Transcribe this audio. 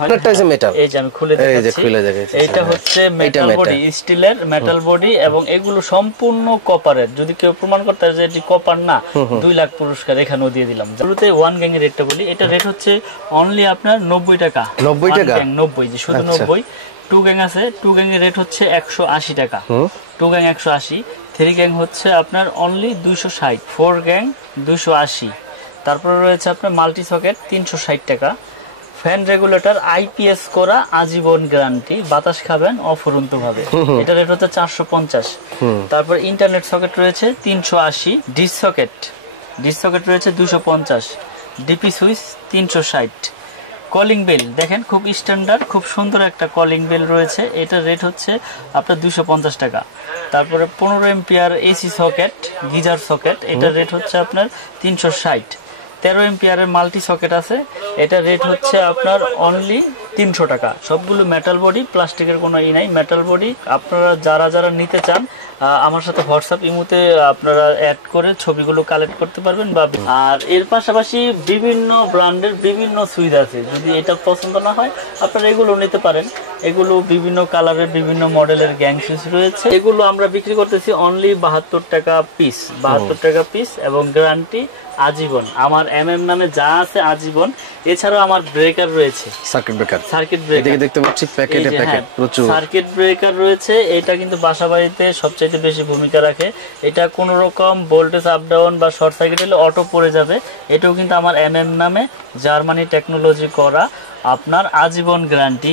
একটা হচ্ছে মেটাল, এই যে আমি খুলে দেখাচ্ছি। এটা হচ্ছে মেটাল বডি, স্টিলের মেটাল বডি, এবং এগুলো সম্পূর্ণ কপারের। যদি কেউ প্রমাণ করতে পারে যে এটি কপার না, 2 লাখ পুরস্কার এখানেও দিয়ে দিলাম। শুরুতে 1 গ্যাং এর রেটটা বলি, এটা রেট হচ্ছে অনলি আপনার 90 টাকা। 90 টাকা, 90, যে শুধু 90। 2 গ্যাং আছে, 2 গ্যাং এর রেট হচ্ছে 180 টাকা। 2 গ্যাং 180, 3 গ্যাং হচ্ছে আপনার অনলি 260, 4 গ্যাং 280। তারপরে রয়েছে আপনার মাল্টি সকেট 360 টাকা। ফ্যান রেগুলেটর আইপিএস করা, আজীবন গ্যারান্টি, বাতাস খাবেন অফুরন্ত ভাবে। এটা রেট হচ্ছে 450। তারপর ইন্টারনেট সকেট রয়েছে 380, ডিশ সকেট রয়েছে 250, ডিপি সুইচ 360। কলিং বেল দেখেন, খুব স্ট্যান্ডার্ড, খুব সুন্দর একটা কলিং বেল রয়েছে। এটা রেট হচ্ছে আপনার 250 টাকা। তারপরে 15 ampere AC socket, geyser socket, এটা রেট হচ্ছে আপনার 360। 13 এম্পিয়ারের মাল্টি সকেট আছে, এটা রেট হচ্ছে আপনার অনলি 300 টাকা। সবগুলো মেটাল বডি, প্লাস্টিকের কোনো নাই, মেটাল বডি। আপনারা যারা নিতে চান আমার সাথে হোয়াটসঅ্যাপ ইমোতে আপনারা অ্যাড করে ছবিগুলো কালেক্ট করতে পারবেন। আর এর পাশাপাশি বিভিন্ন ব্র্যান্ডের বিভিন্ন সুইচ আছে, যদি এটা পছন্দ না হয় আপনারা এগুলো নিতে পারেন। এগুলো বিভিন্ন কালারের, বিভিন্ন মডেলের গ্যাং সুইচ রয়েছে। এগুলো আমরা বিক্রি করতেছি অনলি 72 টাকা পিস, 72 টাকা পিস, এবং গ্যারান্টি আজীবন। আমার নামে যা আছে আজীবন। এছাড়াও আমার ব্রেকার রয়েছে, সার্কিট ব্রেকার দেখতে পাচ্ছি, প্যাকেটে প্যাকেট প্রচুর সার্কিট ব্রেকার রয়েছে। এটা কিন্তু বাসাবাড়িতে সবচেয়ে বেশি ভূমিকা রাখে। এটা কোনো রকম ভোল্টেজ আপ ডাউন বা শর্ট সার্কিট হলে অটো পড়ে যাবে। এটাও কিন্তু আমার নামে জার্মানি টেকনোলজি করা, আপনার আজীবন গ্যারান্টি।